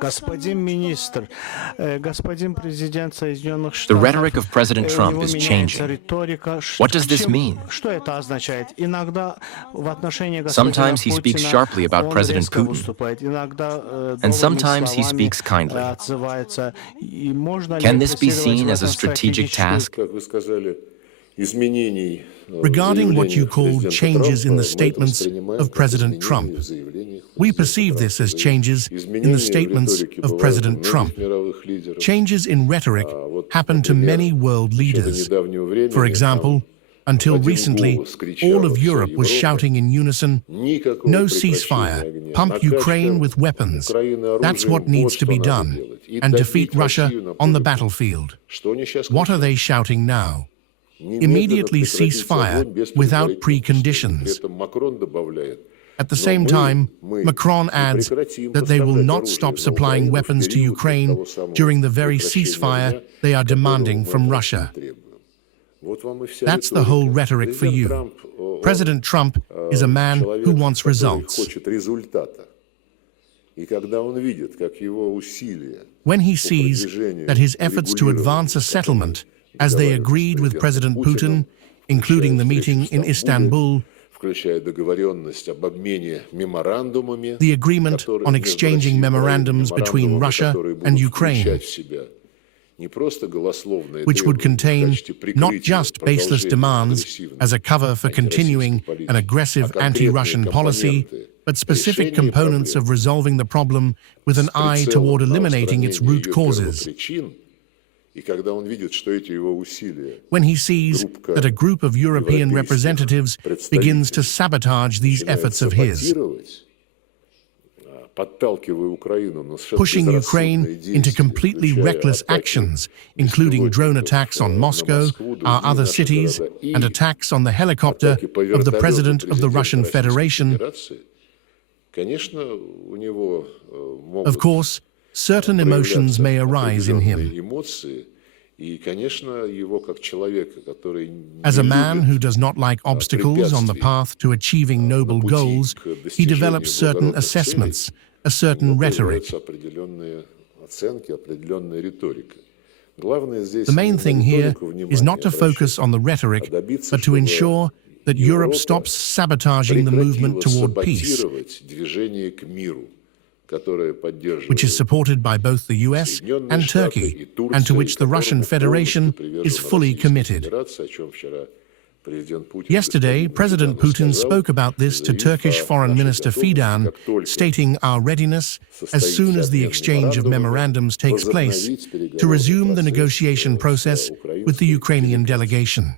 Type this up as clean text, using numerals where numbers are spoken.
Господин министр, господин президент Соединенных The Штатов. rhetoric of President У Trump него is меняется changing. риторика. What does this mean? Что это означает? Иногда в отношении господина Sometimes he speaks Путина sharply about он President резко Putin. выступает, иногда And добрыми sometimes he словами speaks kindly. отзывается. И можно Can ли this be преследовать seen в as a этом strategic task? Как вы сказали, изменений Regarding what you called changes in the statements of President Trump, we perceive this as changes in the statements of President Trump. Changes in rhetoric happen to many world leaders. For example, until recently, all of Europe was shouting in unison, "No ceasefire, pump Ukraine with weapons. That's what needs to be done, and defeat Russia on the battlefield." What are they shouting now? Immediately cease fire without preconditions. At the same time, Macron adds that they will not stop supplying weapons to Ukraine during the very ceasefire they are demanding from Russia. That's the whole rhetoric for you. President Trump is a man who wants results. When he sees that his efforts to advance a settlement, as they agreed with President Putin, including the meeting in Istanbul, the agreement on exchanging memorandums between Russia and Ukraine, which would contain not just baseless demands as a cover for continuing an aggressive anti-Russian policy, but specific components of resolving the problem with an eye toward eliminating its root causes. When he sees that a group of European representatives begins to sabotage these efforts of his, pushing Ukraine into completely reckless actions, including drone attacks on Moscow, our other cities, and attacks on the helicopter of the President of the Russian Federation. Of course, certain emotions may arise in him. As a man who does not like obstacles on the path to achieving noble goals, he develops certain assessments, a certain rhetoric. The main thing here is not to focus on the rhetoric, but to ensure that Europe stops sabotaging the movement toward peace, which is supported by both the US and Turkey, and to which the Russian Federation is fully committed. Yesterday, President Putin spoke about this to Turkish Foreign Minister Fidan, stating our readiness, as soon as the exchange of memorandums takes place, to resume the negotiation process with the Ukrainian delegation.